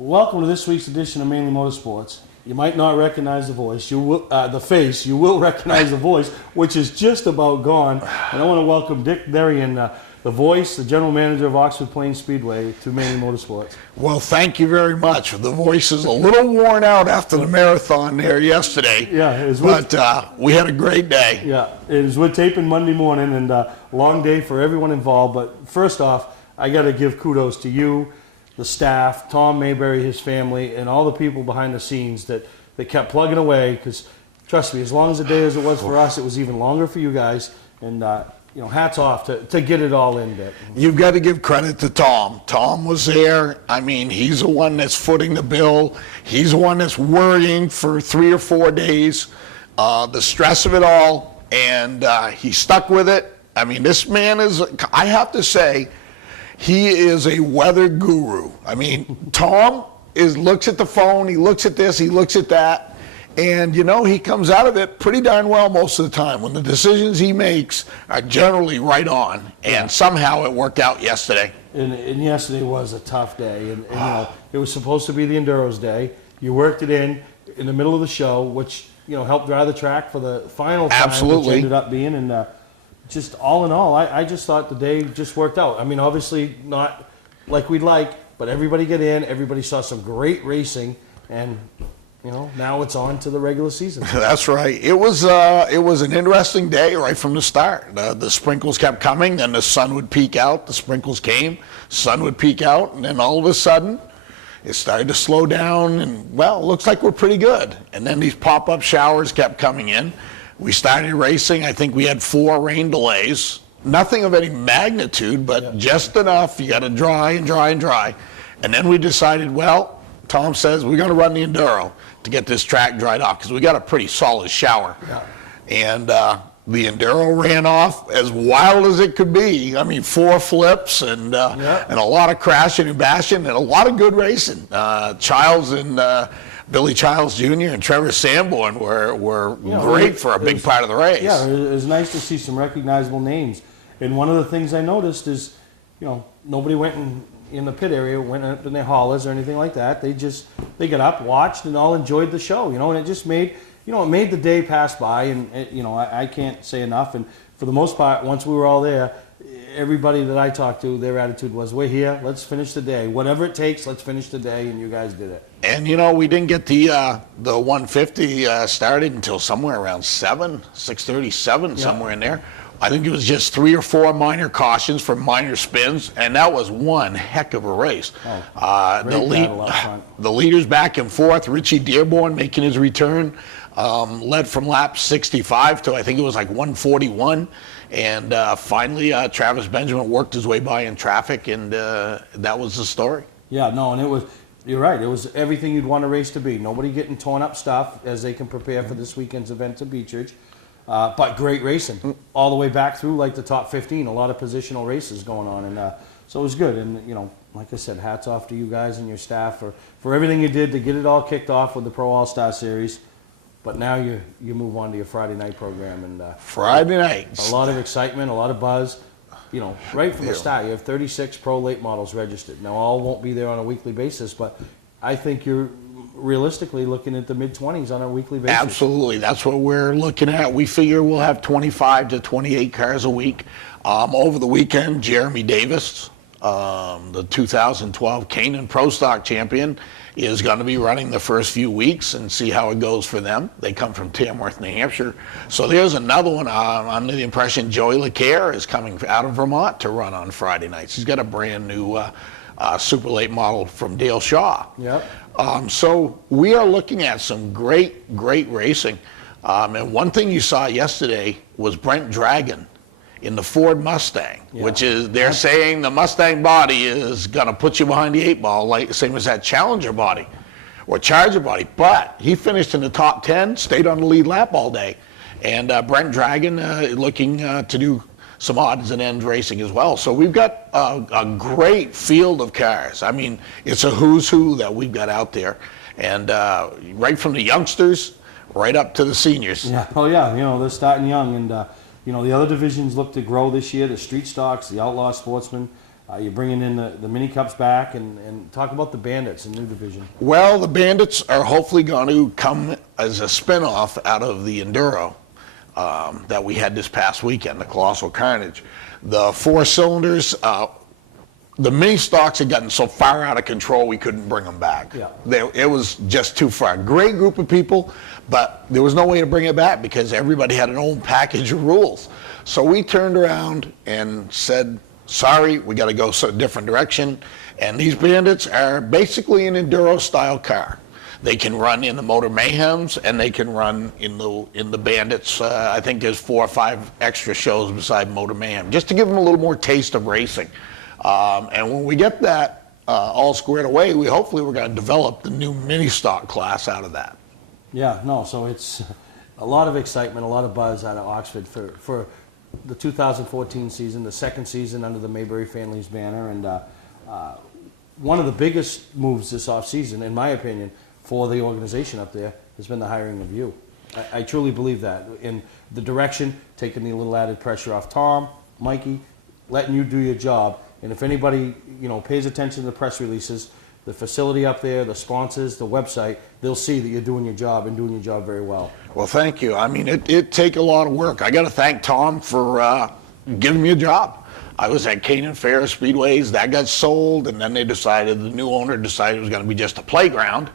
Welcome to this week's edition of Mainly Motorsports. You might not recognize the voice. You will, the face. You will recognize the voice, which is just about gone. And I want to welcome Dick Derrian, the voice, the general manager of Oxford Plains Speedway, to Mainly Motorsports. Well, thank you very much. The voice is a little worn out after the marathon there yesterday. Yeah, but we had a great day. Yeah, it was with taping Monday morning, and long day for everyone involved. But first off, I got to give kudos to you, the staff, Tom Mayberry, his family, and all the people behind the scenes that kept plugging away. Because trust me, as long as the day as it was for us, it was even longer for you guys. And you know, hats off to get it all in there. You've got to give credit to Tom. Tom was there. I mean, he's the one that's footing the bill. He's the one that's worrying for 3 or 4 days, the stress of it all, and he stuck with it. I mean, this man is, I have to say, he is a weather guru. I mean, Tom looks at the phone, he looks at this, he looks at that, and you know, he comes out of it pretty darn well most of the time when the decisions he makes are generally right on, and somehow it worked out yesterday. And yesterday was a tough day, and you know, it was supposed to be the Enduro's day. You worked it in the middle of the show, which, you know, helped dry the track for the final time. Absolutely. Which ended up being, and just all in all, I just thought the day just worked out. I mean, obviously not like we'd like, but everybody got in, everybody saw some great racing, and you know, now it's on to the regular season. That's right. It was an interesting day right from the start. The sprinkles kept coming, then the sun would peek out. The sprinkles came, sun would peek out, and then all of a sudden, it started to slow down. And well, it looks like we're pretty good. And then these pop-up showers kept coming in. We started racing. I think we had 4 rain delays. Nothing of any magnitude, but just enough. You got to dry and dry and dry. And then we decided, well, Tom says we're going to run the Enduro to get this track dried off because we got a pretty solid shower. Yeah. And the Enduro ran off as wild as it could be. I mean, 4 flips and a lot of crashing and bashing and a lot of good racing. Childs and Billy Childs Jr. and Trevor Sanborn were great for a big part of the race. Yeah, it was nice to see some recognizable names. And one of the things I noticed is, you know, nobody went in the pit area, went up in their haulers or anything like that. They got up, watched, and all enjoyed the show, you know, and it just made, you know, it made the day pass by, and it, you know, I can't say enough. And for the most part, once we were all there, everybody that I talked to, their attitude was, we're here, let's finish the day. Whatever it takes, let's finish the day, and you guys did it. And, you know, we didn't get the 150 started until somewhere around 6:37, somewhere in there. I think it was just 3 or 4 minor cautions for minor spins, and that was one heck of a race. The leaders back and forth, Richie Dearborn making his return, led from lap 65 to I think it was like 141. And finally, Travis Benjamin worked his way by in traffic, and that was the story. Yeah, no, and it was, you're right, it was everything you'd want a race to be. Nobody getting torn up stuff as they can prepare for this weekend's event at Beechridge. But great racing all the way back through like the top 15. A lot of positional races going on, and so it was good. And you know, like I said, hats off to you guys and your staff for everything you did to get it all kicked off with the Pro All-Star Series. But now you move on to your Friday night program, and Friday night, a lot of excitement, a lot of buzz. You know, right from the start, you have 36 pro late models registered. Now all won't be there on a weekly basis, but I think you're realistically looking at the mid-20s on a weekly basis. Absolutely, that's what we're looking at. We figure we'll have 25 to 28 cars a week. Over the weekend, Jeremy Davis, the 2012 Canaan Pro Stock champion, is going to be running the first few weeks and see how it goes for them. They come from Tamworth, New Hampshire. So there's another one. I'm under the impression Joey LeCaire is coming out of Vermont to run on Friday nights. He's got a brand new super late model from Dale Shaw. Yep. So we are looking at some great racing. And one thing you saw yesterday was Brent Dragon in the Ford Mustang, which is, they're saying the Mustang body is going to put you behind the 8 ball, like same as that Challenger body or Charger body. But he finished in the top 10, stayed on the lead lap all day. And Brent Dragon looking to do some odds and ends racing as well. So we've got a great field of cars. I mean, it's a who's who that we've got out there. And right from the youngsters right up to the seniors. Yeah. Oh, yeah. You know, they're starting young. And, you know, the other divisions look to grow this year. The street stocks, the outlaw sportsmen. You're bringing in the mini cups back, and talk about the Bandits in new division. Well, the Bandits are hopefully going to come as a spinoff out of the Enduro that we had this past weekend, the Colossal Carnage. The 4 cylinders, the mini stocks had gotten so far out of control we couldn't bring them back. Yeah. It was just too far. Great group of people, but there was no way to bring it back because everybody had an own package of rules. So we turned around and said, sorry, we got to go a different direction. And these Bandits are basically an enduro-style car. They can run in the Motor Mayhems, and they can run in the Bandits. I think there's 4 or 5 extra shows beside Motor Mayhem, just to give them a little more taste of racing. And when we get that all squared away, hopefully we're going to develop the new mini stock class out of that. Yeah, no, so it's a lot of excitement, a lot of buzz out of Oxford for the 2014 season, the second season under the Mayberry Families banner, and one of the biggest moves this offseason, in my opinion, for the organization up there has been the hiring of you. I truly believe that. In the direction, taking the little added pressure off Tom, Mikey, letting you do your job. And if anybody, pays attention to the press releases, the facility up there, the sponsors, the website, they'll see that you're doing your job and doing your job very well. Well, thank you. I mean, it take a lot of work. I got to thank Tom for giving me a job. I was at Canaan Fair Speedways. That got sold, and then the new owner decided it was going to be just a playground.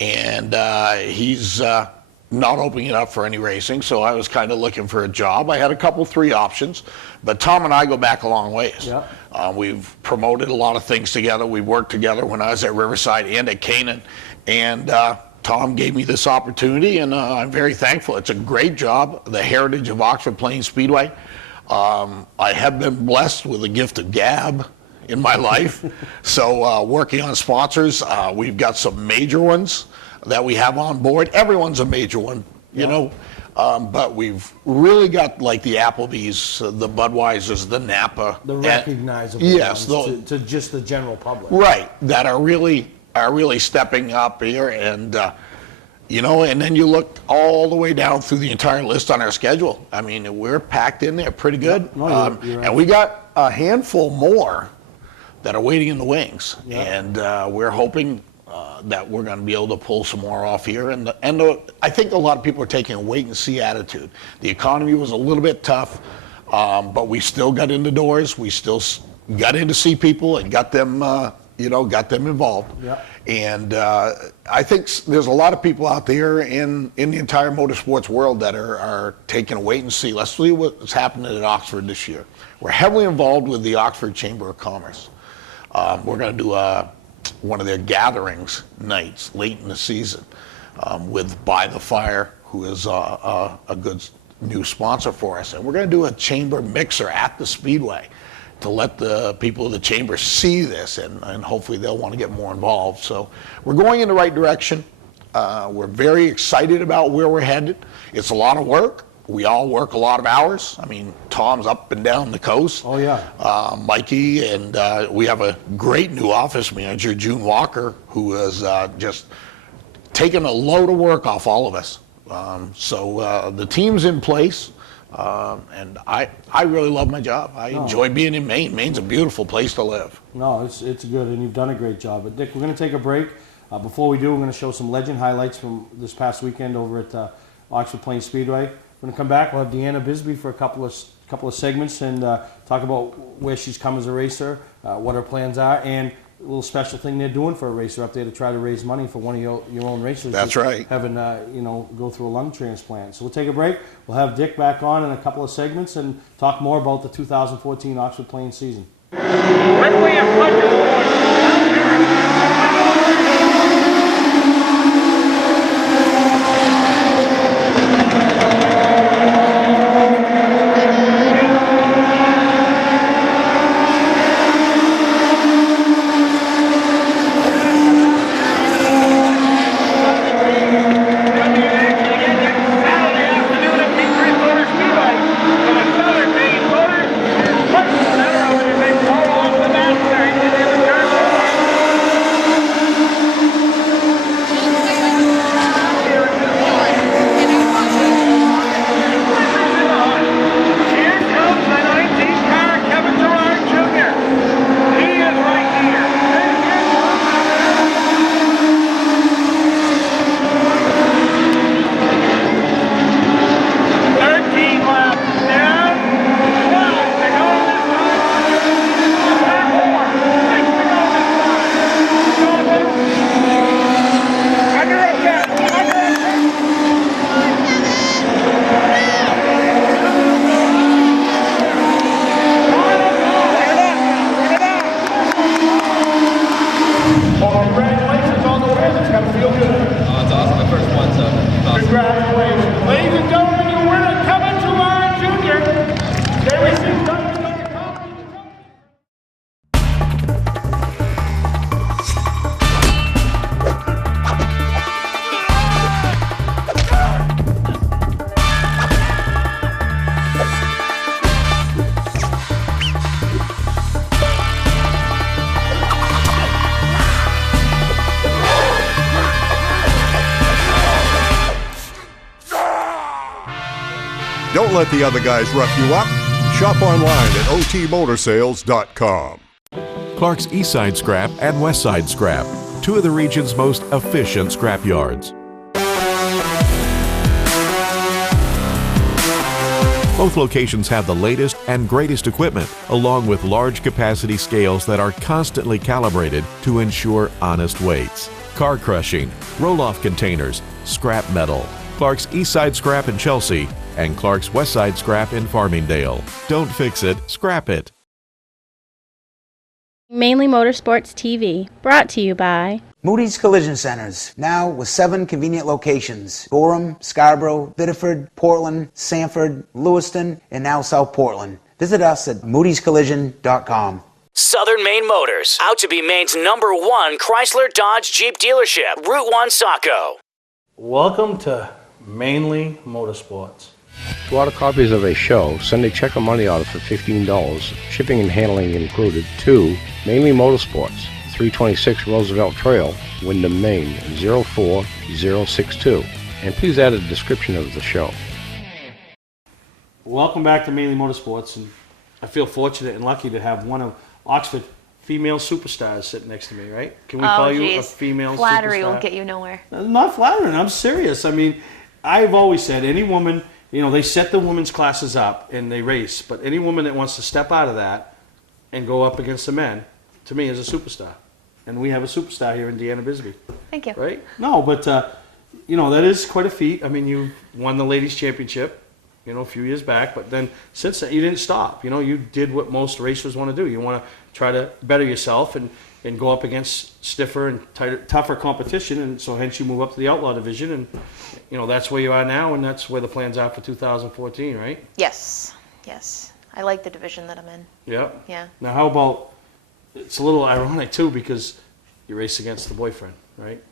And he's not opening it up for any racing, so I was kind of looking for a job. I had a couple, 3 options, but Tom and I go back a long ways. Yeah. We've promoted a lot of things together. We've worked together when I was at Riverside and at Canaan, and Tom gave me this opportunity, and I'm very thankful. It's a great job, the heritage of Oxford Plains Speedway. I have been blessed with the gift of gab in my life. So working on sponsors, we've got some major ones that we have on board. Everyone's a major one, you know, but we've really got like the Applebee's, the Budweisers, the Napa. The recognizable ones to just the general public. Right, that are really stepping up here, and and then you look all the way down through the entire list on our schedule. I mean, we're packed in there pretty good. No, you're right. And we got a handful more that are waiting in the wings. Yeah. And we're hoping that we're going to be able to pull some more off here. And I think a lot of people are taking a wait-and-see attitude. The economy was a little bit tough, but we still got in the doors. We still got in to see people and got them involved. Yeah. And I think there's a lot of people out there in the entire motorsports world that are taking a wait and see. Let's see what's happening at Oxford this year. We're heavily involved with the Oxford Chamber of Commerce. We're going to do one of their gatherings nights late in the season with By the Fire, who is a good new sponsor for us. And we're going to do a chamber mixer at the Speedway to let the people of the chamber see this, and hopefully they'll want to get more involved. So we're going in the right direction. We're very excited about where we're headed. It's a lot of work. We all work a lot of hours. I mean, Tom's up and down the coast. Oh, yeah. Mikey, and we have a great new office manager, June Walker, who has just taken a load of work off all of us. So the team's in place. And I really love my job. I enjoy being in Maine. Maine's a beautiful place to live. No, it's good, and you've done a great job. But Dick, we're going to take a break. Before we do, we're going to show some legend highlights from this past weekend over at Oxford Plains Speedway. We're going to come back. We'll have Deanna Bisby for a couple of segments and talk about where she's come as a racer, what her plans are, and a little special thing they're doing for a racer up there to try to raise money for one of your own racers. That's right. Having go through a lung transplant. So we'll take a break. We'll have Dick back on in a couple of segments and talk more about the 2014 Oxford Plains season. When we let the other guys rough you up. Shop online at otmotorsales.com. Clark's Eastside Scrap and Westside Scrap, two of the region's most efficient scrap yards. Both locations have the latest and greatest equipment, along with large capacity scales that are constantly calibrated to ensure honest weights. Car crushing, roll-off containers, scrap metal. Clark's Eastside Scrap in Chelsea and Clark's Westside Scrap in Farmingdale. Don't fix it, scrap it. Mainly Motorsports TV, brought to you by Moody's Collision Centers, now with 7 convenient locations: Gorham, Scarborough, Biddeford, Portland, Sanford, Lewiston, and now South Portland. Visit us at moodyscollision.com. Southern Maine Motors, out to be Maine's #1 Chrysler Dodge Jeep dealership, Route 1 Saco. Welcome to Mainly Motorsports. To order copies of a show, send a check or money order for $15, shipping and handling included, to Mainly Motorsports, 326 Roosevelt Trail, Windham, Maine, 04062. And please add a description of the show. Welcome back to Mainly Motorsports, and I feel fortunate and lucky to have one of Oxford female superstars sitting next to me, right? Can we call you a female Flattery superstar? will get you nowhere. Not flattering, I'm serious. I mean, I've always said any woman, you know, they set the women's classes up and they race, but any woman that wants to step out of that and go up against the men, to me, is a superstar. And we have a superstar here in Deanna Bisby. Thank you. Right? No, but, you know, that is quite a feat. I mean, you won the ladies' championship, you know, a few years back, but then since then, you didn't stop. You know, you did what most racers want to do. You want to try to better yourself and go up against stiffer and tougher competition, and so hence you move up to the outlaw division, and, you know, that's where you are now, and that's where the plans are for 2014, right? Yes. Yes. I like the division that I'm in. Yeah. Yeah. Now, how about, it's a little ironic, too, because you race against the boyfriend, right?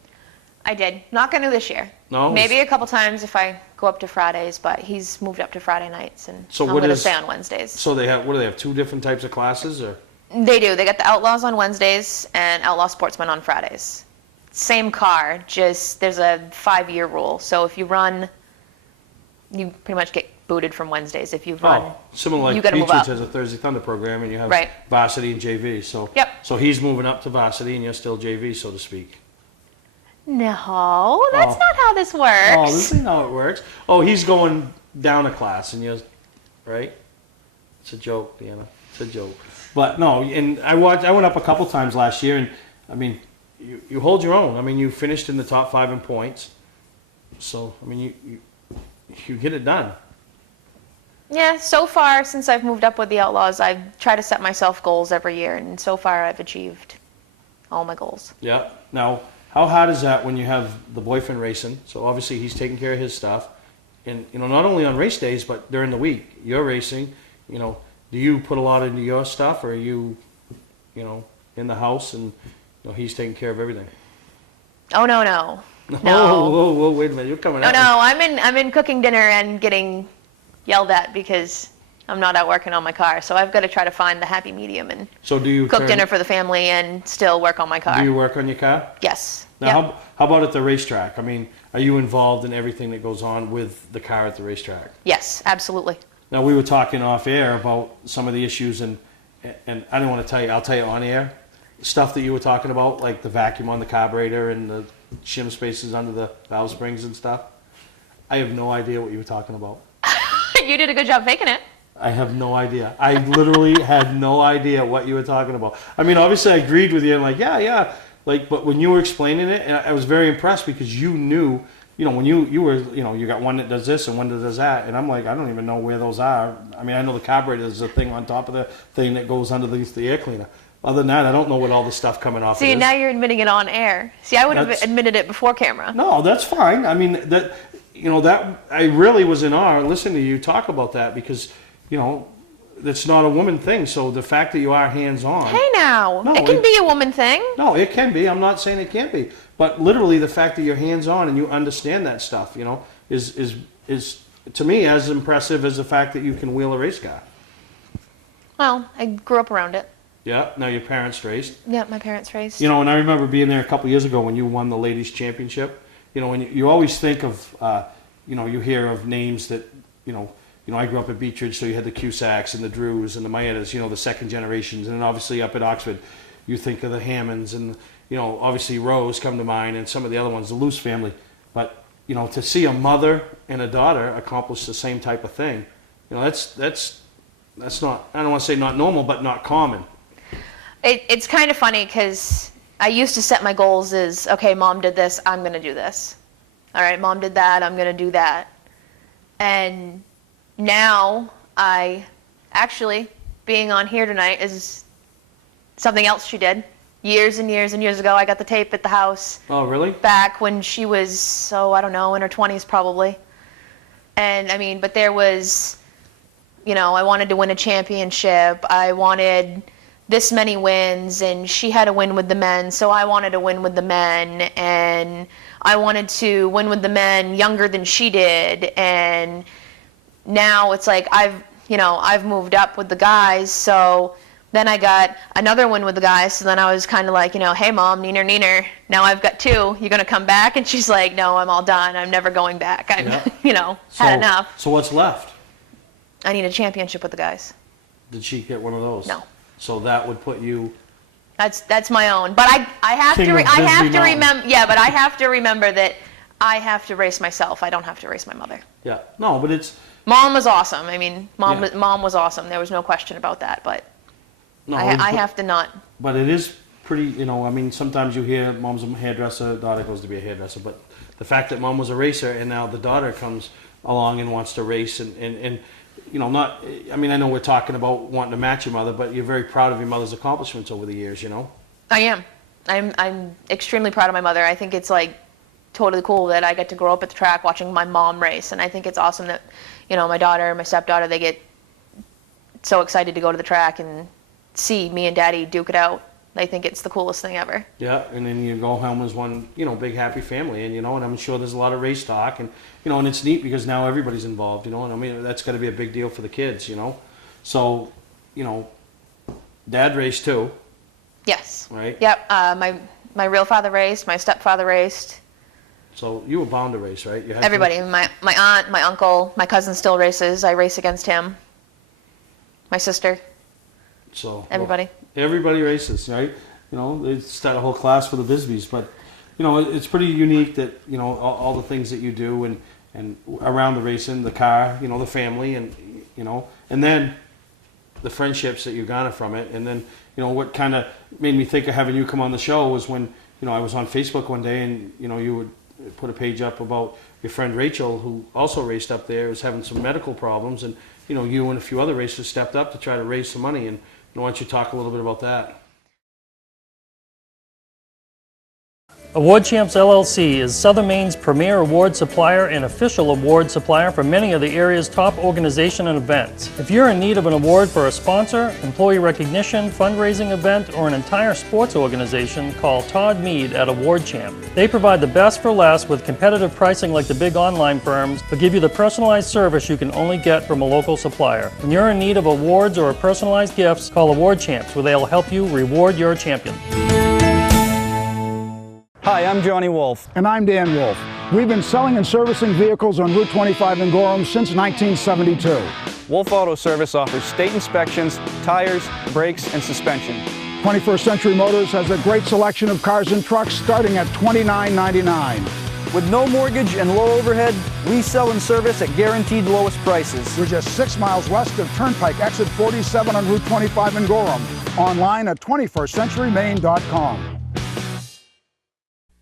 I did. Not going to this year. No? Maybe a couple times if I go up to Fridays, but he's moved up to Friday nights, and So I'm what going to is- stay on Wednesdays. So they have, what do they have, 2 different types of classes, or? They do. They got the Outlaws on Wednesdays and Outlaw Sportsmen on Fridays. Same car, just there's a 5-year rule. So if you run, you pretty much get booted from Wednesdays. If you run, Oh, similar like you gotta move Patriots up. has a Thursday Thunder program, and you have Right. varsity and JV. So, Yep. So he's moving up to varsity, and you're still JV, so to speak. No, that's not how this works. Oh, this ain't how it works. Oh, he's going down a class, and you're right. It's a joke, Deanna. It's a joke. But no, and I went up a couple times last year, and I mean, you hold your own. I mean, you finished in the top 5 in points. So I mean, you get it done. Yeah, so far since I've moved up with the Outlaws, I've tried to set myself goals every year, and so far I've achieved all my goals. Yeah. Now, how hard is that when you have the boyfriend racing? So obviously he's taking care of his stuff, and you know, not only on race days but during the week you're racing. You know, do you put a lot into your stuff, or are you, you know, in the house and you know he's taking care of everything? Oh no. Whoa, wait a minute, you're coming out. No, I'm in cooking dinner and getting yelled at because I'm not out working on my car. So I've got to try to find the happy medium and So do you cook dinner for the family and still work on my car. Do you work on your car? Yes. Now, Yeah. how about at the racetrack? I mean, are you involved in everything that goes on with the car at the racetrack? Yes, absolutely. Now, we were talking off air about some of the issues, and I don't want to tell you, I'll tell you on air, stuff that you were talking about, like the vacuum on the carburetor and the shim spaces under the valve springs and stuff. I have no idea what you were talking about. You did a good job faking it. I have no idea. I literally had no idea what you were talking about. I mean, obviously I agreed with you, and like, yeah. Like, but when you were explaining it, and I was very impressed because you knew, you know, when you were, you know, you got one that does this and one that does that, and I'm like, I don't even know where those are. I mean, I know the carburetor is a thing on top of the thing that goes underneath the air cleaner. Other than that, I don't know what all the stuff coming off. See, it is. now you're admitting it on air. See, I would have That's- admitted it before camera. No, that's fine. I mean, that, you know, that I really was in awe listening to you talk about that because, you know, that's not a woman thing. So the fact that you are hands-on. Hey now, No, it can be a woman thing. No, it can be. I'm not saying it can't be. But literally the fact that you're hands-on and you understand that stuff, you know, is to me as impressive as the fact that you can wheel a race car. Well, I grew up around it. Yeah, now your parents raced. Yeah, my parents raced. You know, and I remember being there a couple years ago when you won the ladies' championship. You know, when you always think of, you know, you hear of names that, you know, I grew up at Beechridge, so you had the Cusacks and the Drews and the Maetas, the second generations. And then obviously up at Oxford, you think of the Hammonds and, obviously Rose come to mind and some of the other ones, the Luce family. But, to see a mother and a daughter accomplish the same type of thing, that's not, I don't want to say not normal, but not common. It's kind of funny because I used to set my goals as, okay, Mom did this, I'm going to do this. All right, Mom did that, I'm going to do that. And now being on here tonight is something else she did. Years and years and years ago, I got the tape at the house. Oh, really? Back when she was, I don't know, in her 20s probably. And but there was, I wanted to win a championship. I wanted this many wins, and she had to win with the men, so I wanted to win with the men, and I wanted to win with the men younger than she did. And now it's like I've moved up with the guys, so then I got another win with the guys, so then I was kind of like, hey Mom, neener, now I've got 2, you're going to come back? And she's like, no, I'm all done, I'm never going back, had enough. So what's left? I need a championship with the guys. Did she get one of those? No. So that would put you... That's my own, but I have to remember, but I have to remember that I have to race myself, I don't have to race my mother. Yeah, no, but it's... Mom was awesome, Mom was awesome, there was no question about that, but No, I have to not. But it is pretty, sometimes you hear Mom's a hairdresser, daughter goes to be a hairdresser, but the fact that Mom was a racer and now the daughter comes along and wants to race and not, I know we're talking about wanting to match your mother, but you're very proud of your mother's accomplishments over the years, I am. I'm extremely proud of my mother. I think it's like totally cool that I get to grow up at the track watching my mom race, and I think it's awesome that, my daughter, my stepdaughter, they get so excited to go to the track and see me and Daddy duke it out. I think it's the coolest thing ever. Yeah, and then you go home as one, big happy family, and and I'm sure there's a lot of race talk, and and it's neat because now everybody's involved, and that's got to be a big deal for the kids, So, Dad raced too. Yes. Right. Yep. My real father raced. My stepfather raced. So you were bound to race, right? You had Everybody. to? My aunt, my uncle, my cousin still races. I race against him. My sister. So everybody. Well, everybody races, right? They start a whole class for the Bisbees, but it's pretty unique that all the things that you do and around the racing, the car, the family, and and then the friendships that you garner from it, and then what kind of made me think of having you come on the show was when I was on Facebook one day and you would put a page up about your friend Rachel, who also raced up there, was having some medical problems, and you and a few other racers stepped up to try to raise some money, and why don't you talk a little bit about that? Award Champs LLC is Southern Maine's premier award supplier and official award supplier for many of the area's top organizations and events. If you're in need of an award for a sponsor, employee recognition, fundraising event, or an entire sports organization, call Todd Mead at Award Champ. They provide the best for less with competitive pricing like the big online firms, but give you the personalized service you can only get from a local supplier. When you're in need of awards or personalized gifts, call Award Champs, where they'll help you reward your champion. Hi, I'm Johnny Wolf. And I'm Dan Wolf. We've been selling and servicing vehicles on Route 25 in Gorham since 1972. Wolf Auto Service offers state inspections, tires, brakes, and suspension. 21st Century Motors has a great selection of cars and trucks starting at $29.99. With no mortgage and low overhead, we sell and service at guaranteed lowest prices. We're just 6 miles west of Turnpike, exit 47 on Route 25 in Gorham. Online at 21stcenturymaine.com.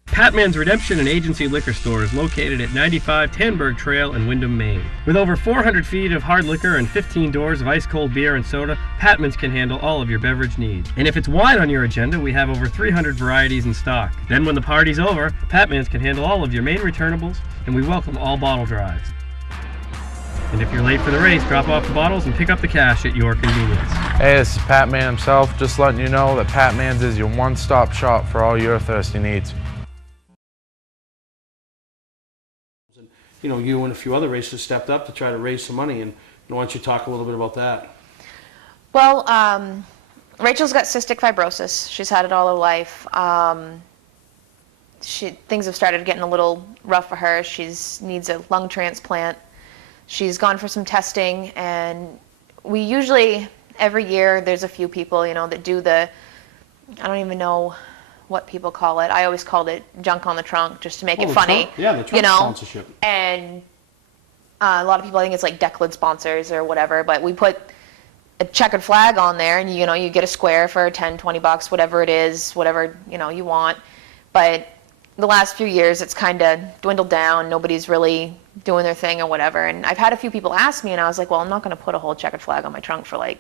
Patman's Redemption and Agency Liquor Store is located at 95 Tanberg Trail in Windham, Maine. With over 400 feet of hard liquor and 15 doors of ice-cold beer and soda, Patman's can handle all of your beverage needs. And if it's wine on your agenda, we have over 300 varieties in stock. Then when the party's over, Patman's can handle all of your Maine returnables, and we welcome all bottle drives. And if you're late for the race, drop off the bottles and pick up the cash at your convenience. Hey, this is Pat Man himself, just letting you know that Pat Man's is your one-stop shop for all your thirsty needs. You and a few other racers stepped up to try to raise some money, and why don't you talk a little bit about that? Well, Rachel's got cystic fibrosis. She's had it all her life. Things have started getting a little rough for her. She needs a lung transplant. she's gone for some testing, and we usually, every year, there's a few people, that do I don't even know what people call it. I always called it junk on the trunk, just to make it funny. The trunk sponsorship. And a lot of people, I think it's like deck lid sponsors or whatever, but we put a checkered flag on there, and you get a square for 10, 20 bucks, whatever it is, whatever you want. But the last few years, it's kind of dwindled down. Nobody's really doing their thing or whatever. And I've had a few people ask me, and I was like, well, I'm not going to put a whole checkered flag on my trunk for like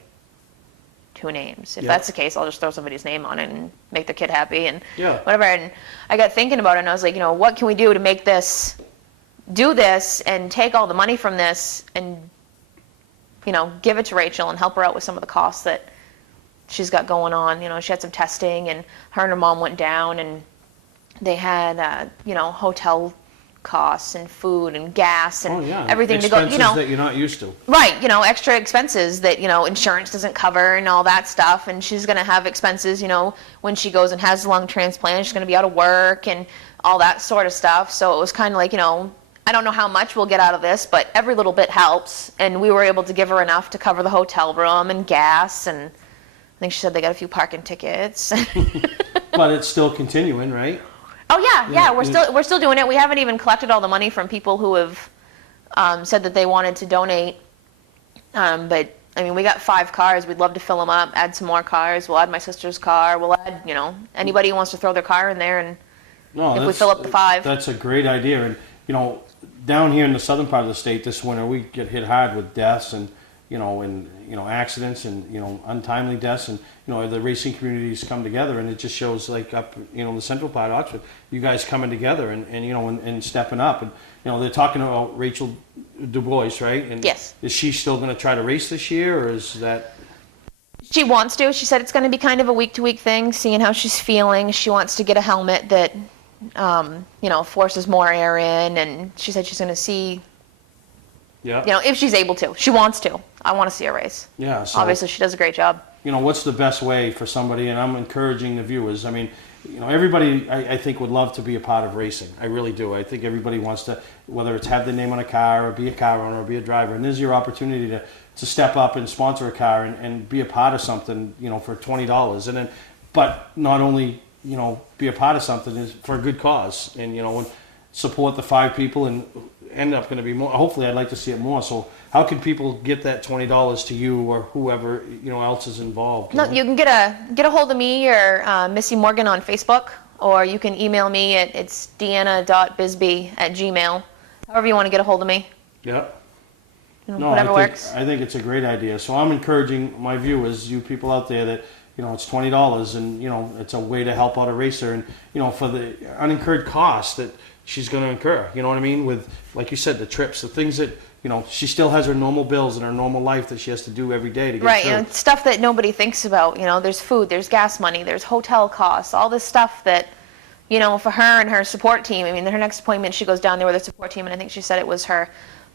2 names. If that's the case, I'll just throw somebody's name on it and make the kid happy and whatever. And I got thinking about it, and I was like, what can we do to make this, do this, and take all the money from this and, give it to Rachel and help her out with some of the costs that she's got going on. She had some testing, and her mom went down, and they had, hotel costs and food and gas and everything expenses to go, that you're not used to. Right, extra expenses that, insurance doesn't cover and all that stuff. And she's going to have expenses, when she goes and has a lung transplant, she's going to be out of work and all that sort of stuff. So it was kind of like, I don't know how much we'll get out of this, but every little bit helps. And we were able to give her enough to cover the hotel room and gas. And I think she said they got a few parking tickets. But it's still continuing, right? Oh yeah. We're still doing it. We haven't even collected all the money from people who have said that they wanted to donate. But I mean, we got 5 cars. We'd love to fill them up. Add some more cars. We'll add my sister's car. We'll add, anybody who wants to throw their car in there, and if we fill up the 5. That's a great idea. And down here in the southern part of the state this winter, we get hit hard with deaths and accidents and untimely deaths, and the racing communities come together, and it just shows like up the central part of Oxford, you guys coming together and stepping up, and they're talking about Rachel Du Bois, right? And yes. Is she still going to try to race this year, or is that? She wants to. She said it's going to be kind of a week-to-week thing, seeing how she's feeling. She wants to get a helmet that forces more air in, and she said she's going to see. Yeah. If she's able to. She wants to. I want to see her race. Yeah. So, obviously, she does a great job. What's the best way for somebody, and I'm encouraging the viewers, I mean, everybody, I think, would love to be a part of racing. I really do. I think everybody wants to, whether it's have their name on a car, or be a car owner, or be a driver, and this is your opportunity to step up and sponsor a car and be a part of something, for $20. And then, but not only, be a part of something is for a good cause, and, support the 5 people, and end up going to be more. Hopefully, I'd like to see it more. So, how can people get that $20 to you or whoever else is involved? You can get a hold of me or Missy Morgan on Facebook, or you can email me at it's deanna.bisby@gmail. However you want to get a hold of me. Yep. Whatever works. I think it's a great idea. So I'm encouraging my viewers, you people out there, that it's $20, and it's a way to help out a racer, and for the unincurred costs that she's going to incur. You know what I mean? With, like you said, the trips, the things that she still has her normal bills and her normal life that she has to do every day to get through. Right, stuff that nobody thinks about. There's food, there's gas money, there's hotel costs, all this stuff that, for her and her support team. I mean, her next appointment, she goes down there with her support team, and I think she said it was her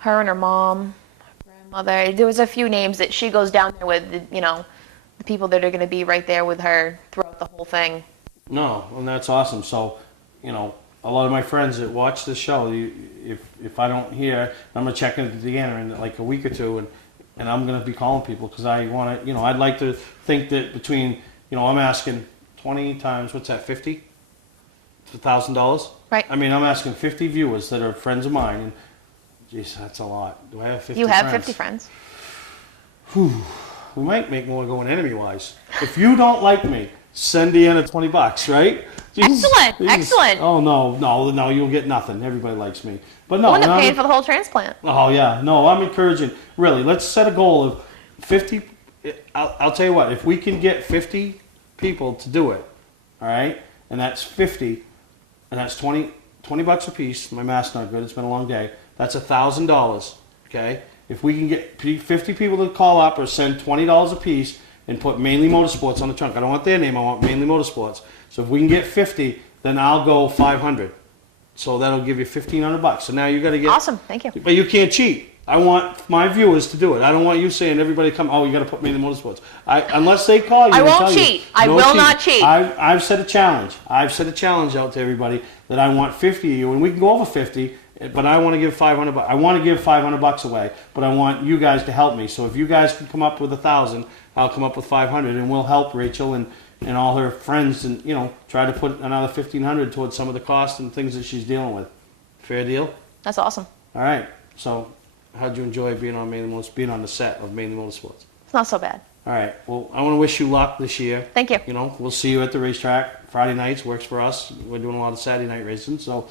and her mom, her grandmother. There was a few names that she goes down there with, the people that are going to be right there with her throughout the whole thing. No, and that's awesome. So, a lot of my friends that watch this show, if I don't hear, I'm going to check into Deanna in like a week or two, and I'm going to be calling people, because I want to, I'd like to think that between, I'm asking 20 times, what's that, 50? $1,000? Right. I mean, I'm asking 50 viewers that are friends of mine, and geez, that's a lot. Do I have 50 You have friends? 50 friends. Whew. We might make more going enemy-wise. If you don't like me, send Deanna $20, right? Jesus, Excellent, Jesus. excellent. Oh, no, you'll get nothing. Everybody likes me. But no. We'll end up paying for the whole transplant. Oh, yeah. No, I'm encouraging. Really, let's set a goal of 50. I'll tell you what, if we can get 50 people to do it, all right, and that's 50, and that's $20 a piece. My math's not good. It's been a long day. That's $1,000, okay? If we can get 50 people to call up or send $20 a piece and put Mainly Motorsports on the trunk. I don't want their name. I want Mainly Motorsports. So if we can get 50, then I'll go 500. So that'll give you $1,500. So now you got to get. Awesome. Thank you. But you can't cheat. I want my viewers to do it. I don't want you saying everybody come. Oh, you got to put Mainely Motorsports. Unless they call you. I and won't tell you, cheat. I will not cheat. I've set a challenge. I've set a challenge out to everybody that I want 50 of you, and we can go over 50. But I want to give 500. I want to give $500 away. But I want you guys to help me. So if you guys can come up with 1,000, I'll come up with 500, and we'll help Rachel and all her friends, and try to put another 1,500 towards some of the costs and things that she's dealing with. Fair deal? That's awesome. All right. So, how'd you enjoy being on the set of Mainly Motorsports? It's not so bad. All right. Well, I want to wish you luck this year. Thank you. We'll see you at the racetrack Friday nights. Works for us. We're doing a lot of Saturday night racing. So,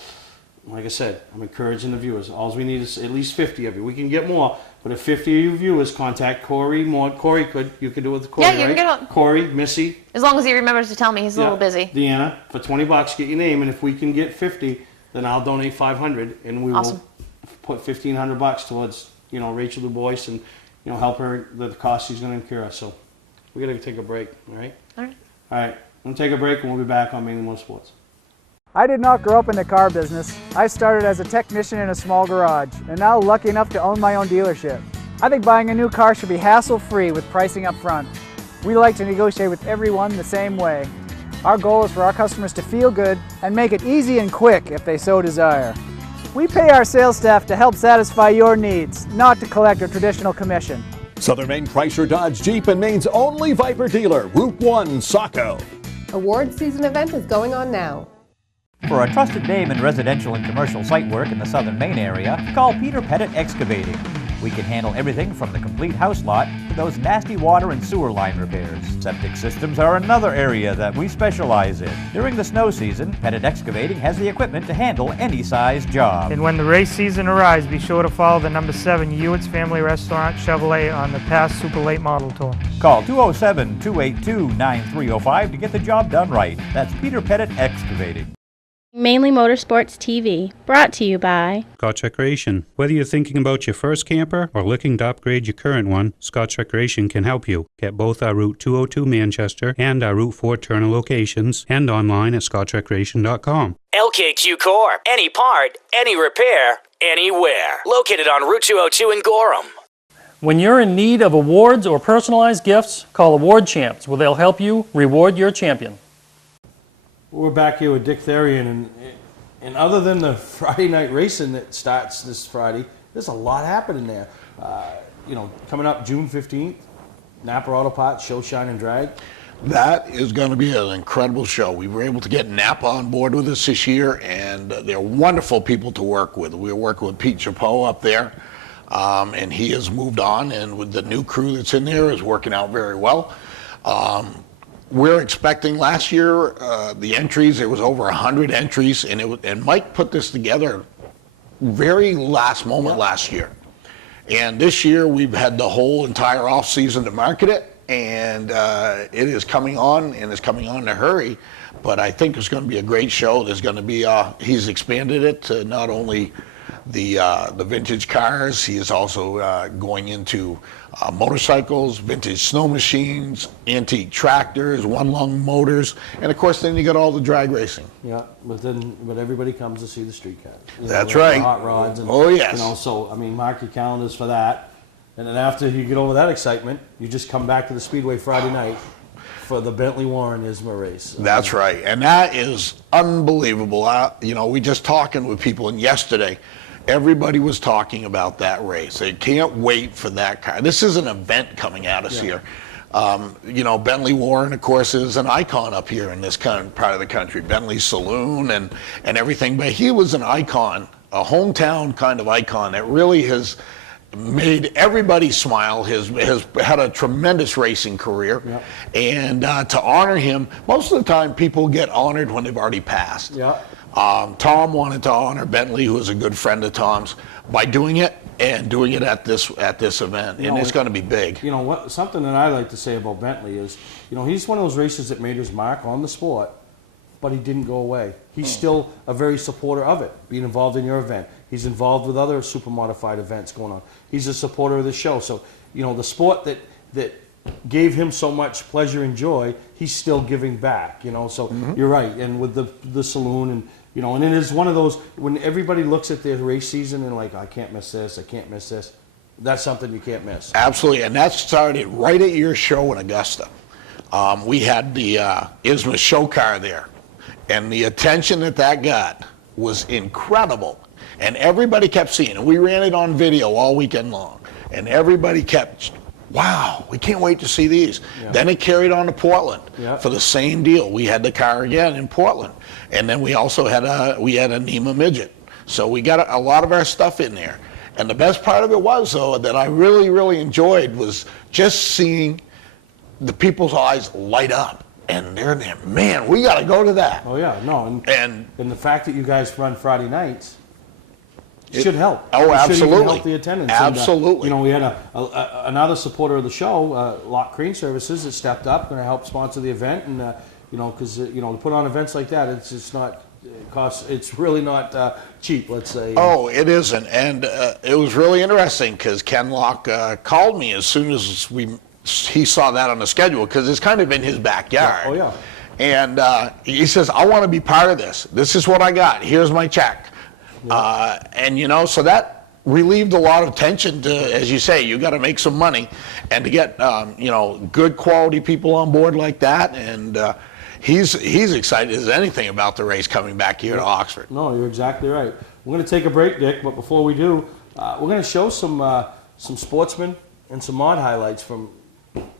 like I said, I'm encouraging the viewers. All we need is at least 50 of you. We can get more, but if 50 of you viewers contact Corey, you could do it with Corey, Yeah, you right? can get on. Corey, Missy. As long as he remembers to tell me, he's a little busy. Deanna, for $20, get your name, and if we can get 50, then I'll donate 500, and we Awesome. will put $1,500 towards Rachel DuBois and help her the cost she's going to incur. So we got to take a break. All right. All right. All right. We'll take a break, and we'll be back on Mainly Motorsports. I did not grow up in the car business. I started as a technician in a small garage, and now lucky enough to own my own dealership. I think buying a new car should be hassle-free with pricing up front. We like to negotiate with everyone the same way. Our goal is for our customers to feel good and make it easy and quick if they so desire. We pay our sales staff to help satisfy your needs, not to collect a traditional commission. Southern Maine Chrysler Dodge Jeep and Maine's only Viper dealer, Route 1, Saco. Award season event is going on now. For a trusted name in residential and commercial site work in the Southern Maine area, call Peter Pettit Excavating. We can handle everything from the complete house lot to those nasty water and sewer line repairs. Septic systems are another area that we specialize in. During the snow season, Pettit Excavating has the equipment to handle any size job. And when the race season arrives, be sure to follow the number 7 Hewitt's Family Restaurant Chevrolet on the past Super Late Model Tour. Call 207-282-9305 to get the job done right. That's Peter Pettit Excavating. Mainly Motorsports TV, brought to you by Scotch Recreation. Whether you're thinking about your first camper or looking to upgrade your current one, Scotch Recreation can help you. Get both our Route 202 Manchester and our Route 4 Turner locations and online at scotchrecreation.com. LKQ Core. Any part, any repair, anywhere. Located on Route 202 in Gorham. When you're in need of awards or personalized gifts, call Award Champs, where they'll help you reward your champion. We're back here with Dick Therian, and other than the Friday night racing that starts this Friday, there's a lot happening there. Coming up June 15th, Napa Auto Parts Show, Shine, and Drag. That is going to be an incredible show. We were able to get Napa on board with us this year, and they're wonderful people to work with. We were working with Pete Chapeau up there, and he has moved on, and with the new crew that's in there is working out very well. We're expecting last year, the entries, there was over 100 entries, and Mike put this together very last moment last year. And this year, we've had the whole entire off season to market it, and it is coming on, and it's coming on in a hurry. But I think it's going to be a great show. There's going to be, he's expanded it to not only the vintage cars, he is also going into motorcycles, vintage snow machines, antique tractors, one-lung motors, and of course then you got all the drag racing. Yeah, but everybody comes to see the street cars. That's right. The hot rods. And, oh yes. So mark your calendars for that. And then after you get over that excitement, you just come back to the Speedway Friday night for the Bentley Warren ISMA race. That's right, and that is unbelievable. We just talking with people, and yesterday, everybody was talking about that race. They can't wait for that car. This is an event coming at us here. Bentley Warren, of course, is an icon up here in this part of the country. Bentley Saloon and everything, but he was an icon, a hometown kind of icon that really has made everybody smile, has had a tremendous racing career. Yep. And to honor him, most of the time people get honored when they've already passed. Yep. Tom wanted to honor Bentley, who is a good friend of Tom's, by doing it at this event, and it's going to be big. Something that I like to say about Bentley is, he's one of those racers that made his mark on the sport, but he didn't go away. He's still a very supporter of it, being involved in your event. He's involved with other super modified events going on. He's a supporter of the show. So, the sport that gave him so much pleasure and joy, he's still giving back, So You're right. And with the saloon and and it is one of those when everybody looks at their race season and like, I can't miss this, I can't miss this. that's something you can't miss. Absolutely, and that started right at your show in Augusta. We had the ISMA show car there, and the attention that got was incredible. And everybody kept seeing it. We ran it on video all weekend long, and everybody kept, wow, we can't wait to see these. Yeah. Then it carried on to Portland Yeah. for the same deal. We had the car again in Portland, and then we also had a NEMA midget. So we got a lot of our stuff in there. And the best part of it was, though, that I really, really enjoyed was just seeing the people's eyes light up. And they're there, man, we got to go to that. Oh, yeah, no. And the fact that you guys run Friday nights should help. Oh, It should absolutely. even help the attendance. Absolutely. And, we had another supporter of the show, Lock Crane Services, that stepped up and helped sponsor the event. And, because, to put on events like that, it's just not... It's really not cheap, let's say. Oh, it isn't. And it was really interesting because Ken Locke called me as soon as he saw that on the schedule, because it's kind of in his backyard. Oh, yeah. And he says, I want to be part of this. This is what I got. Here's my check. Yeah. And, so that relieved a lot of tension to, as you say, you got to make some money. And to get, good quality people on board like that. And he's excited as anything about the race coming back here to Oxford. No, you're exactly right. We're going to take a break, Dick, but before we do, we're going to show some sportsmen and some mod highlights from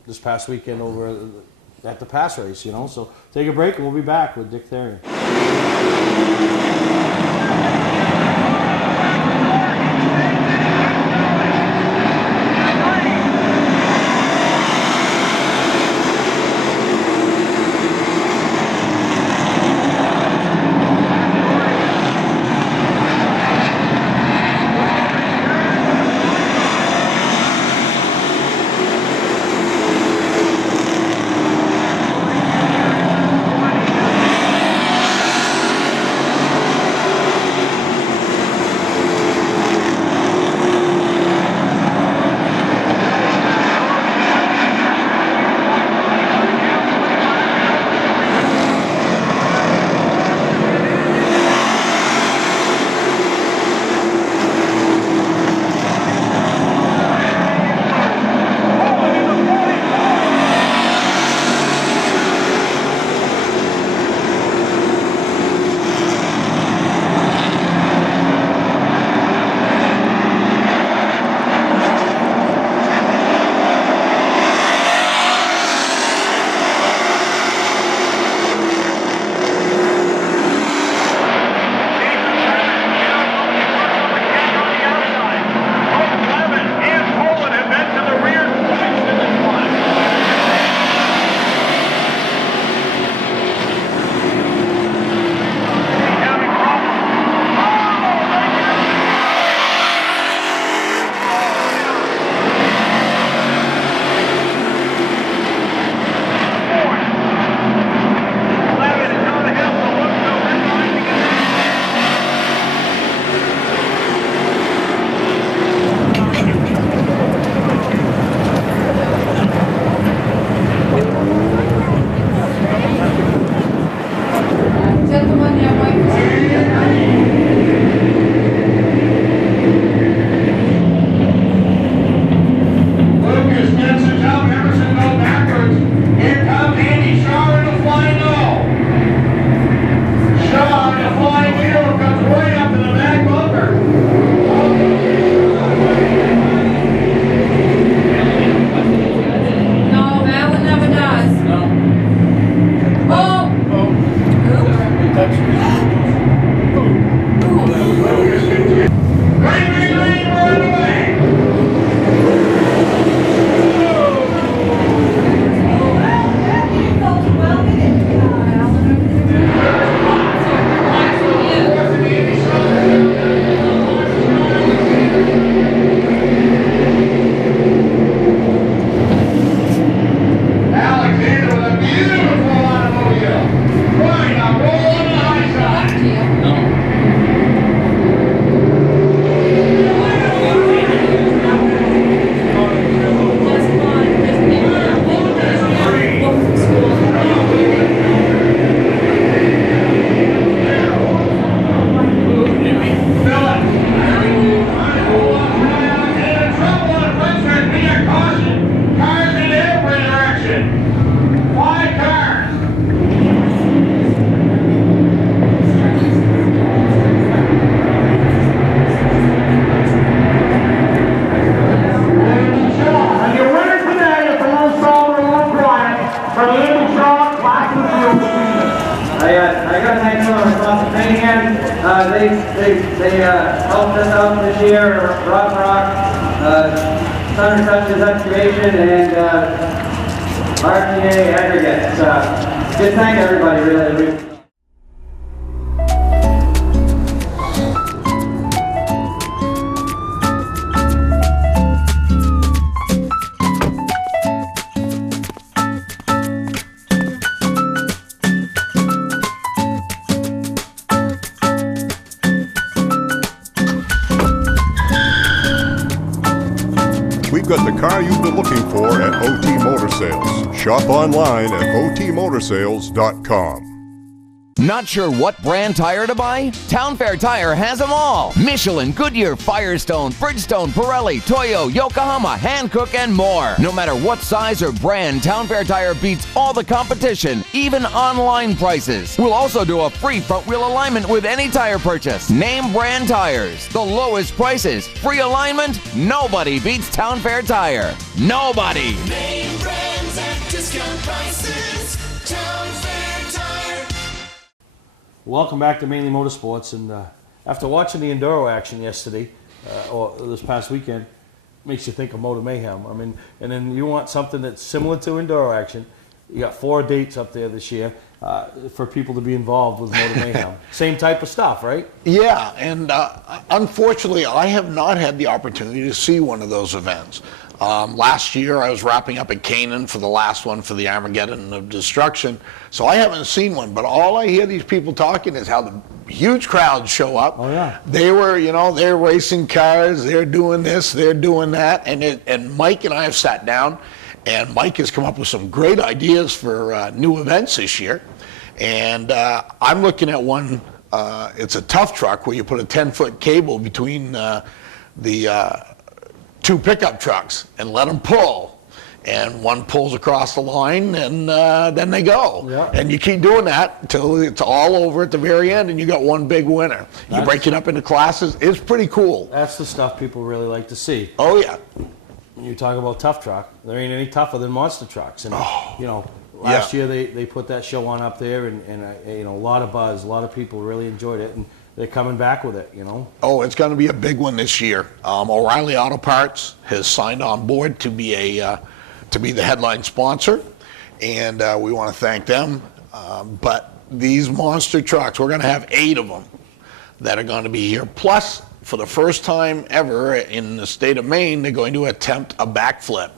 this past weekend over at the Pass race, So take a break and we'll be back with Dick Therian. again. They helped us out this year, Rock, Thunder Touches Excavation, and RTA Aggregates. Good thank everybody, really. We've got the car you've been looking for at OT Motor Sales. Shop online at otmotorsales.com. Not sure what brand tire to buy? Town Fair Tire has them all. Michelin, Goodyear, Firestone, Bridgestone, Pirelli, Toyo, Yokohama, Hankook, and more. No matter what size or brand, Town Fair Tire beats all the competition, even online prices. We'll also do a free front wheel alignment with any tire purchase. Name brand tires, the lowest prices, free alignment. Nobody beats Town Fair Tire. Nobody. Name brands at discount prices. Town Fair Tire. Welcome back to Mainly Motorsports, and after watching the Enduro action yesterday, or this past weekend, makes you think of Motor Mayhem. I mean, and then you want something that's similar to Enduro action. You got 4 dates up there this year for people to be involved with Motor Mayhem. Same type of stuff, right? Yeah, and unfortunately, I have not had the opportunity to see one of those events. Last year, I was wrapping up at Canaan for the last one for the Armageddon of Destruction, so I haven't seen one. But all I hear these people talking is how the huge crowds show up. Oh yeah. They were, they're racing cars, they're doing this, they're doing that, and Mike and I have sat down, and Mike has come up with some great ideas for new events this year. And I'm looking at one. It's a tough truck where you put a 10-foot cable between the 2 pickup trucks and let them pull, and one pulls across the line, and then they go. Yeah. And you keep doing that until it's all over at the very end, and you got one big winner. You break it up into classes. It's pretty cool. That's the stuff people really like to see. Oh yeah. When you talk about tough truck, there ain't any tougher than monster trucks. And last year they put that show on up there, and a lot of buzz, a lot of people really enjoyed it, and they're coming back with it, Oh, it's going to be a big one this year. O'Reilly Auto Parts has signed on board to be the headline sponsor, and we want to thank them. But these monster trucks, we're going to have 8 of them that are going to be here. Plus, for the first time ever in the state of Maine, they're going to attempt a backflip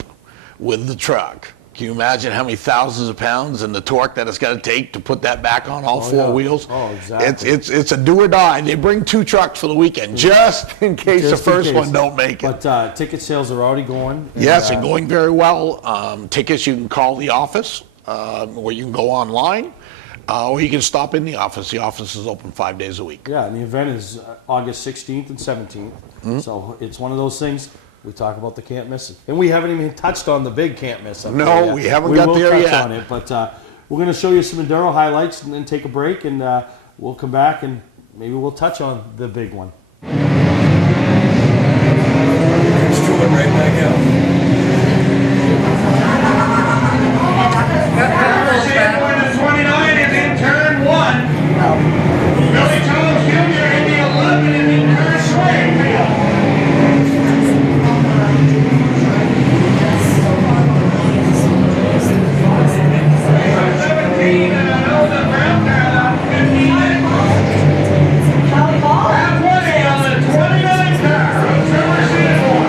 with the truck. Can you imagine how many thousands of pounds and the torque that it's got to take to put that back on all 4 wheels? Oh, exactly. It's a do or die. They bring 2 trucks for the weekend just in case the first one don't make it. But ticket sales are already going. Yes, and going very well. Tickets, you can call the office, or you can go online, or you can stop in the office. The office is open 5 days a week. Yeah, and the event is August 16th and 17th. Mm-hmm. So it's one of those things. We talk about the can't miss it. And we haven't even touched on the big can't miss up there yet. We haven't got there We will yet. touch on it, but we're going to show you some Enduro highlights and then take a break, and we'll come back and maybe we'll touch on the big one. It's going right back out. Number 29 is in turn 1. Billy Jones Jr. in the 11 is in turn swing. Halfway on the 29 car of Trevor Sanford.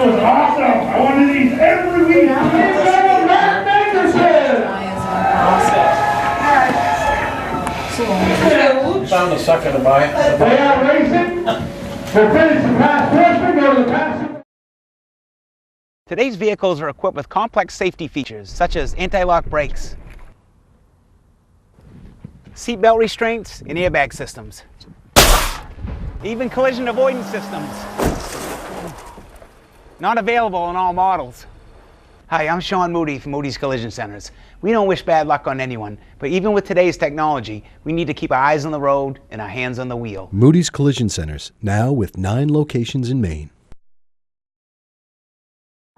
That was awesome. I wanted these every week. Found a sucker to buy it. They are racing. We'll finish the past horseman, go to the past. Today's vehicles are equipped with complex safety features such as anti-lock brakes, seatbelt restraints, and airbag systems. Even collision avoidance systems. Not available in all models. Hi, I'm Sean Moody from Moody's Collision Centers. We don't wish bad luck on anyone, but even with today's technology, we need to keep our eyes on the road and our hands on the wheel. Moody's Collision Centers, now with 9 locations in Maine.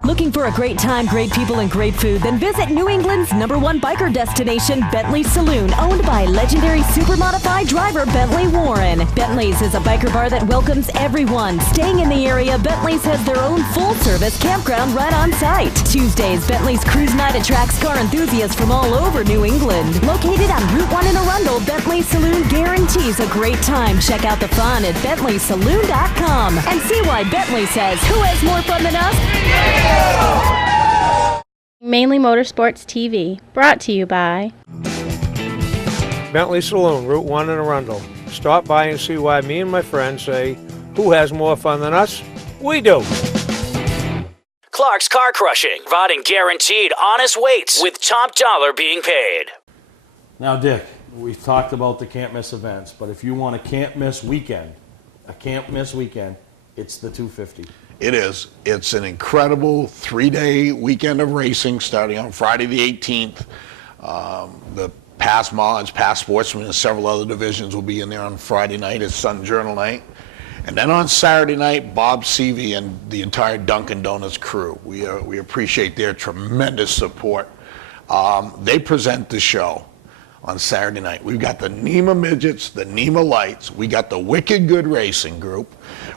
Looking for a great time, great people, and great food? Then visit New England's #1 biker destination, Bentley's Saloon, owned by legendary supermodified driver Bentley Warren. Bentley's is a biker bar that welcomes everyone. Staying in the area, Bentley's has their own full-service campground right on site. Tuesdays, Bentley's Cruise Night attracts car enthusiasts from all over New England. Located on Route 1 in Arundel, Bentley's Saloon guarantees a great time. Check out the fun at BentleySaloon.com and see why Bentley says, who has more fun than us? Mainly Motorsports TV, brought to you by Bentley Saloon, Route 1 in Arundel. Stop by and see why me and my friends say, who has more fun than us? We do. Clark's Car Crushing, providing guaranteed honest weights with top dollar being paid. Now, Dick, we've talked about the can't miss events, but if you want a can't miss weekend, it's the 250. It is. It's an incredible 3-day weekend of racing starting on Friday the 18th. The past mods, past sportsmen, and several other divisions will be in there on Friday night. It's Sun Journal night. And then on Saturday night, Bob Seavey and the entire Dunkin' Donuts crew. We appreciate their tremendous support. They present the show on Saturday night. We've got the NEMA Midgets, the NEMA Lights. We got the Wicked Good Racing Group.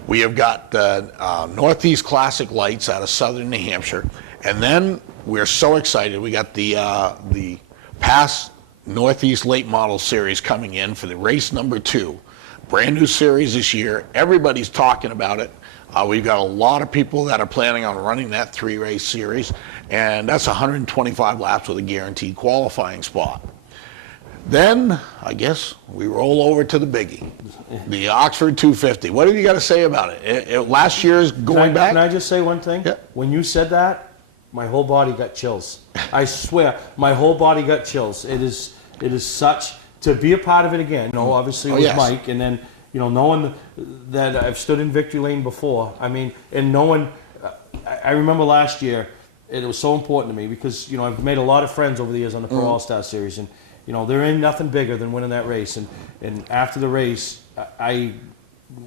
We have got the Northeast Classic Lights out of Southern New Hampshire. And then we're so excited. We got the past Northeast Late Model Series coming in for the race number 2. Brand new series this year. Everybody's talking about it. We've got a lot of people that are planning on running that 3-race series. And that's 125 laps with a guaranteed qualifying spot. Then, I guess, we roll over to the biggie, the Oxford 250. What have you got to say about it? Last year's going back? Can I just say one thing? Yeah. When you said that, my whole body got chills. I swear, my whole body got chills. It is such, to be a part of it again, obviously with Mike, and then, knowing that I've stood in victory lane before, and knowing, I remember last year, it was so important to me because, I've made a lot of friends over the years on the Pro All-Star Series, and there ain't nothing bigger than winning that race. And after the race, I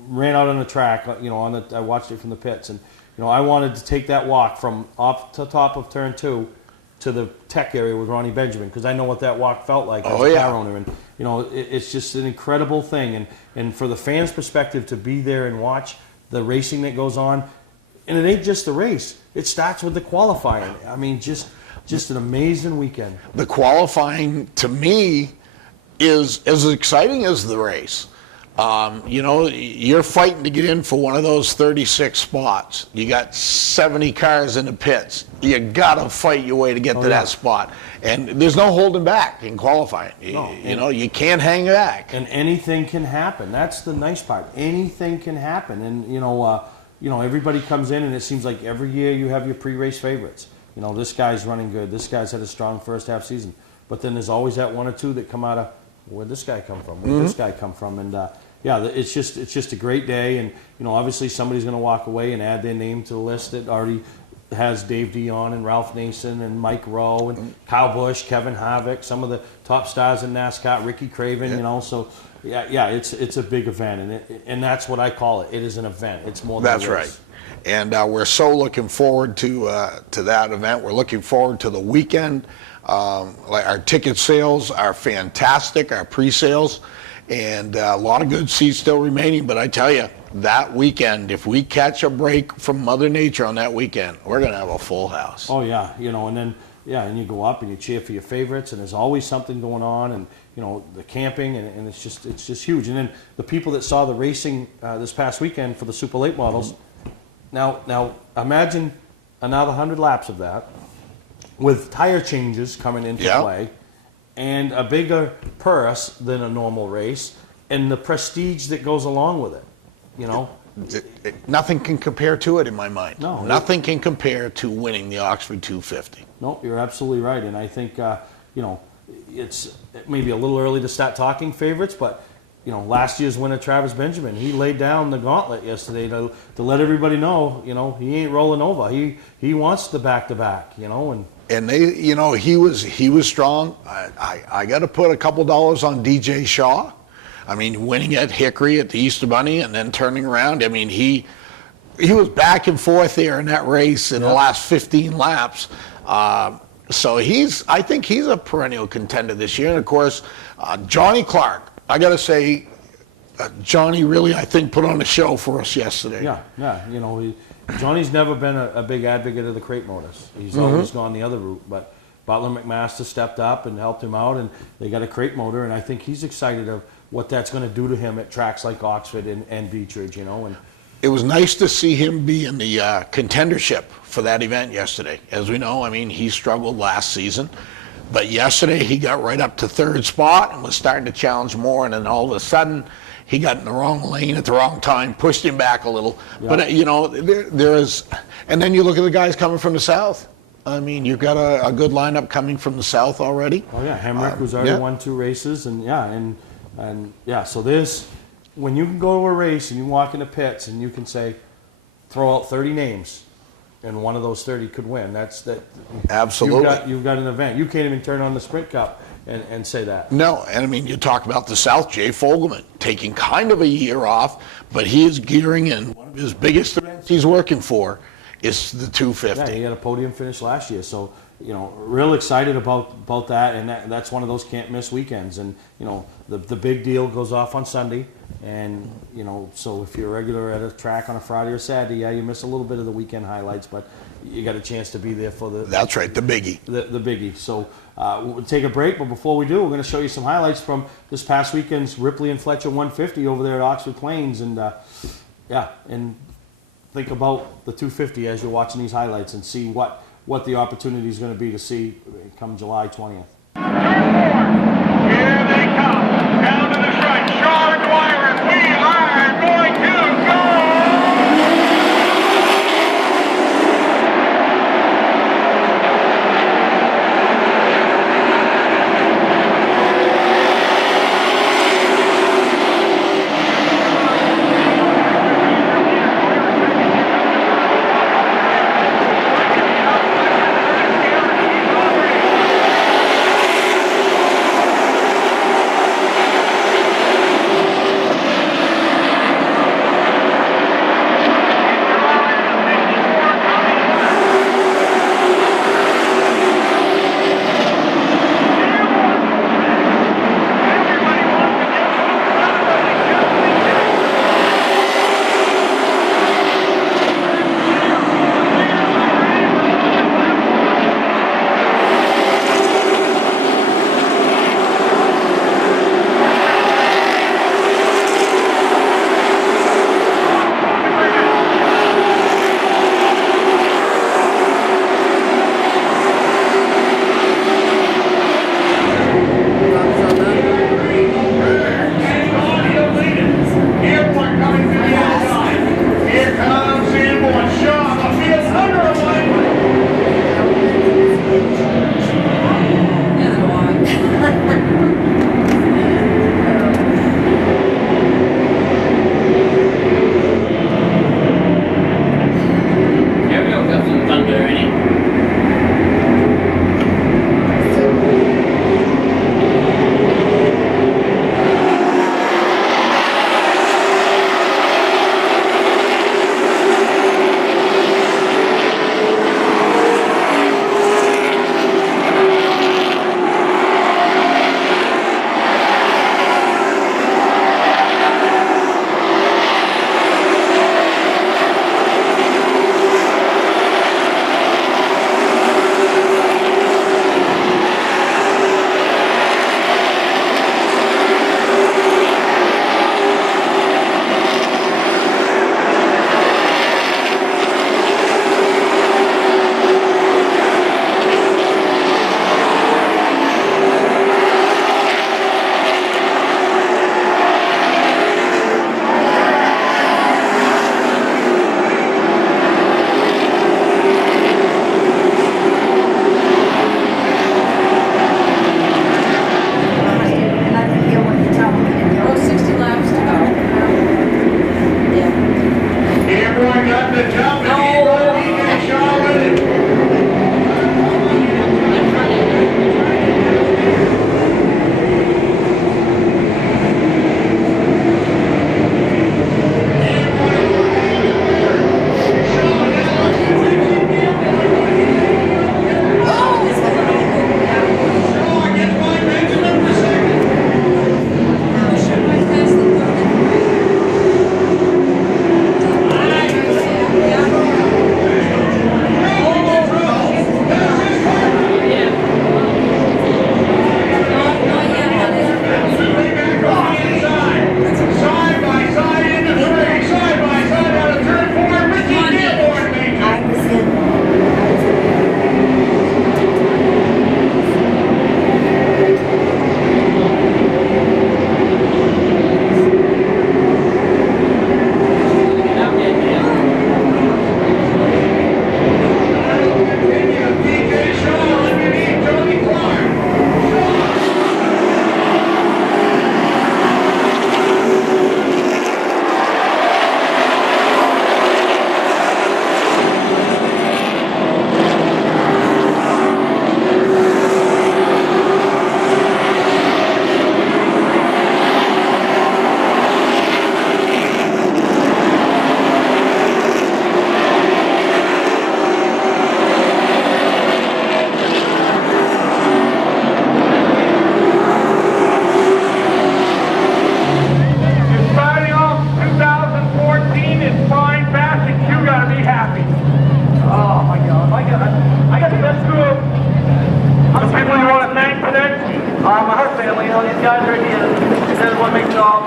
ran out on the track. I watched it from the pits, and I wanted to take that walk from off to top of turn 2 to the tech area with Ronnie Benjamin because I know what that walk felt like as a car owner. And it's just an incredible thing. And for the fans' perspective to be there and watch the racing that goes on, and it ain't just the race. It starts with the qualifying. Just an amazing weekend. The qualifying, to me, is as exciting as the race. You're fighting to get in for one of those 36 spots. You got 70 cars in the pits. You got to fight your way to get to that spot. And there's no holding back in qualifying. You can't hang back. And anything can happen. That's the nice part. Anything can happen. And, everybody comes in, and it seems like every year you have your pre-race favorites. This guy's running good. This guy's had a strong first half season. But then there's always that one or two that come out of, where'd this guy come from? Where'd this guy come from? And it's just a great day. And obviously somebody's going to walk away and add their name to the list that already has Dave Dion and Ralph Nason and Mike Rowe and Kyle Busch, Kevin Harvick, some of the top stars in NASCAR, Ricky Craven. So it's a big event, and that's what I call it. It is an event. It's more than a race. That's right. And we're so looking forward to that event. We're looking forward to the weekend. Our ticket sales are fantastic, our pre-sales, and a lot of good seats still remaining. But I tell you, that weekend, if we catch a break from Mother Nature on that weekend, we're going to have a full house. Oh, yeah. And then, and you go up and you cheer for your favorites, and there's always something going on, and, the camping, and it's just huge. And then the people that saw the racing this past weekend for the Super Late Models, Now imagine another 100 laps of that with tire changes coming into play and a bigger purse than a normal race and the prestige that goes along with it, you know. Nothing can compare to it in my mind. No. Nothing can compare to winning the Oxford 250. No, you're absolutely right. And I think, you know, it's maybe a little early to start talking favorites, but, you know, last year's winner, Travis Benjamin, he laid down the gauntlet yesterday to let everybody know, you know, he ain't rolling over. He wants the back-to-back, you know. And they, you know, he was strong. I got to put a couple dollars on DJ Shaw. I mean, winning at Hickory at the Easter Bunny and then turning around. I mean, he was back and forth there in that race in the last 15 laps. So I think he's a perennial contender this year. And of course, Johnny Clark. I got to say, Johnny really, I think, put on a show for us yesterday. Yeah. You know, Johnny's never been a big advocate of the crate motors. He's always gone the other route, but Butler McMaster stepped up and helped him out, and they got a crate motor, and I think he's excited of what that's going to do to him at tracks like Oxford and Beechridge, you know. And it was nice to see him be in the contendership for that event yesterday. As we know, I mean, he struggled last season, but yesterday he got right up to third spot and was starting to challenge more, and then all of a sudden he got in the wrong lane at the wrong time, pushed him back a little. Yeah. But, you know, there is, and then you look at the guys coming from the south. I mean, you've got a good lineup coming from the south already. Oh, yeah, Hemrick, who's already won 2 races, and so there's, when you can go to a race and you walk in the pits and you can say, throw out 30 names, and one of those 30 could win. That's that. Absolutely. You've got an event. You can't even turn on the Sprint Cup and say that. No, and I mean, you talk about the South, Jay Fogelman, taking kind of a year off, but he is gearing in. One of his biggest events he's working for is the 250. Yeah, he had a podium finish last year, so, you know, real excited about that, and that's one of those can't miss weekends. And, you know, the big deal goes off on Sunday, and, you know, so if you're a regular at a track on a Friday or Saturday, yeah, you miss a little bit of the weekend highlights, but you got a chance to be there for the... That's right, the biggie. The biggie. So we'll take a break, but before we do, we're going to show you some highlights from this past weekend's Ripley and Fletcher 150 over there at Oxford Plains, and and think about the 250 as you're watching these highlights and see what the opportunity is going to be to see come July 20th. Here they come, down to the front, Shaw and Dwyer, and we are going to go!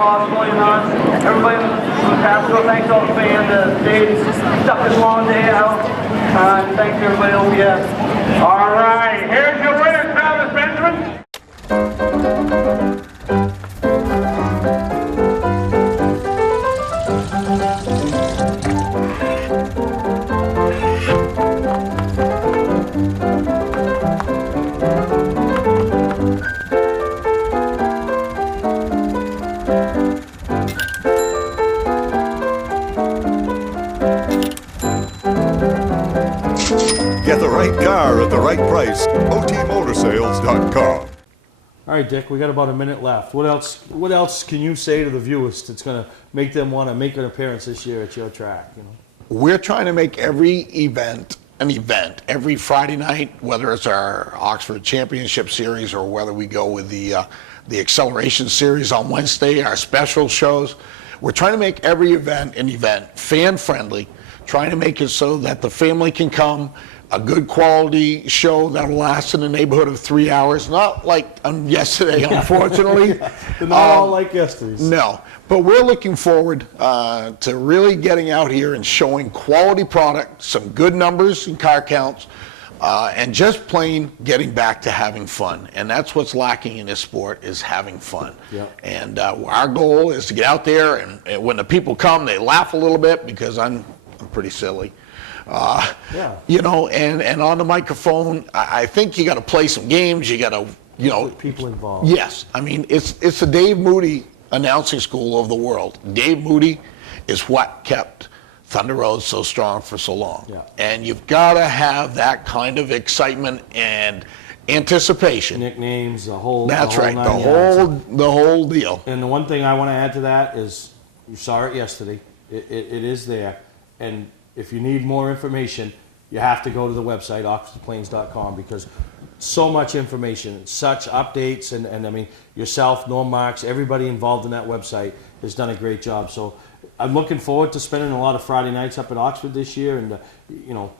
possible, you know. Everybody from Pasco, thanks to all the fans that stayed, stuck this long day out. Thanks to everybody over here. All right, here's your winner, Travis Benjamin. Get the right car at the right price. OTMotorsales.com. All right, Dick, we got about a minute left. What else can you say to the viewers that's going to make them want to make an appearance this year at your track? You know, We're trying to make every event an event. Every Friday night, whether it's our Oxford Championship Series or whether we go with the Acceleration Series on Wednesday, our special shows, we're trying to make every event an event, fan-friendly, trying to make it so that the family can come, a good quality show that'll last in the neighborhood of 3 hours, not like yesterday, unfortunately. Not all like yesterday's. No, but we're looking forward to really getting out here and showing quality product, some good numbers and car counts, and just plain getting back to having fun. And that's what's lacking in this sport, is having fun. Yep. And our goal is to get out there, and when the people come, they laugh a little bit because I'm pretty silly. You know, and on the microphone, I think you got to play some games. You got to, you know, people involved. Yes, I mean it's the Dave Moody announcing school of the world. Dave Moody is what kept Thunder Road so strong for so long. Yeah. And you've got to have that kind of excitement and anticipation. Nicknames, the whole. That's the whole right, nine yards. the whole deal. And the one thing I want to add to that is, you saw it yesterday. It is there, and if you need more information, you have to go to the website, oxfordplains.com, because so much information, such updates, and I mean, yourself, Norm Marks, everybody involved in that website has done a great job. So I'm looking forward to spending a lot of Friday nights up at Oxford this year, and you know,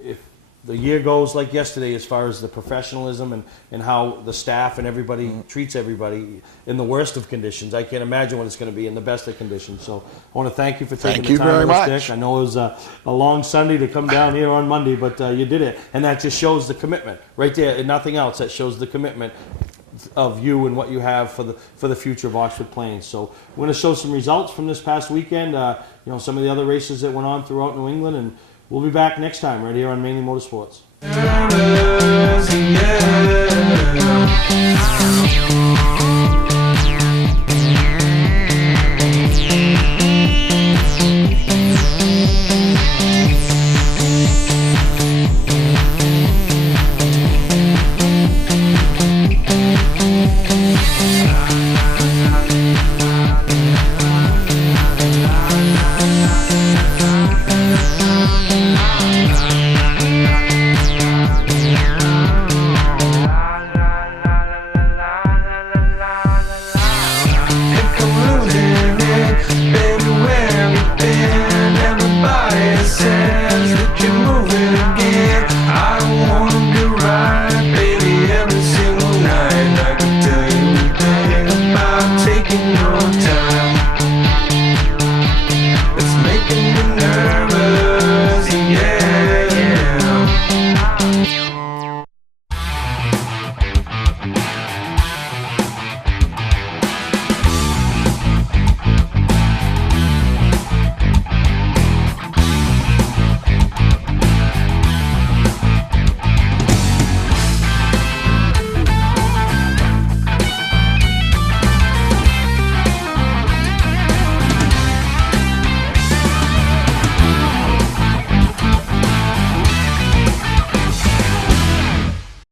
if the year goes like yesterday as far as the professionalism and how the staff and everybody treats everybody in the worst of conditions, I can't imagine what it's going to be in the best of conditions. So I want to thank you for taking the time very with us, much. Dick. I know it was a long Sunday to come down here on Monday, but you did it, and that just shows the commitment right there, and nothing else. That shows the commitment of you and what you have for the future of Oxford Plains. So we're going to show some results from this past weekend. You know, some of the other races that went on throughout New England, and we'll be back next time right here on Mainly Motorsports.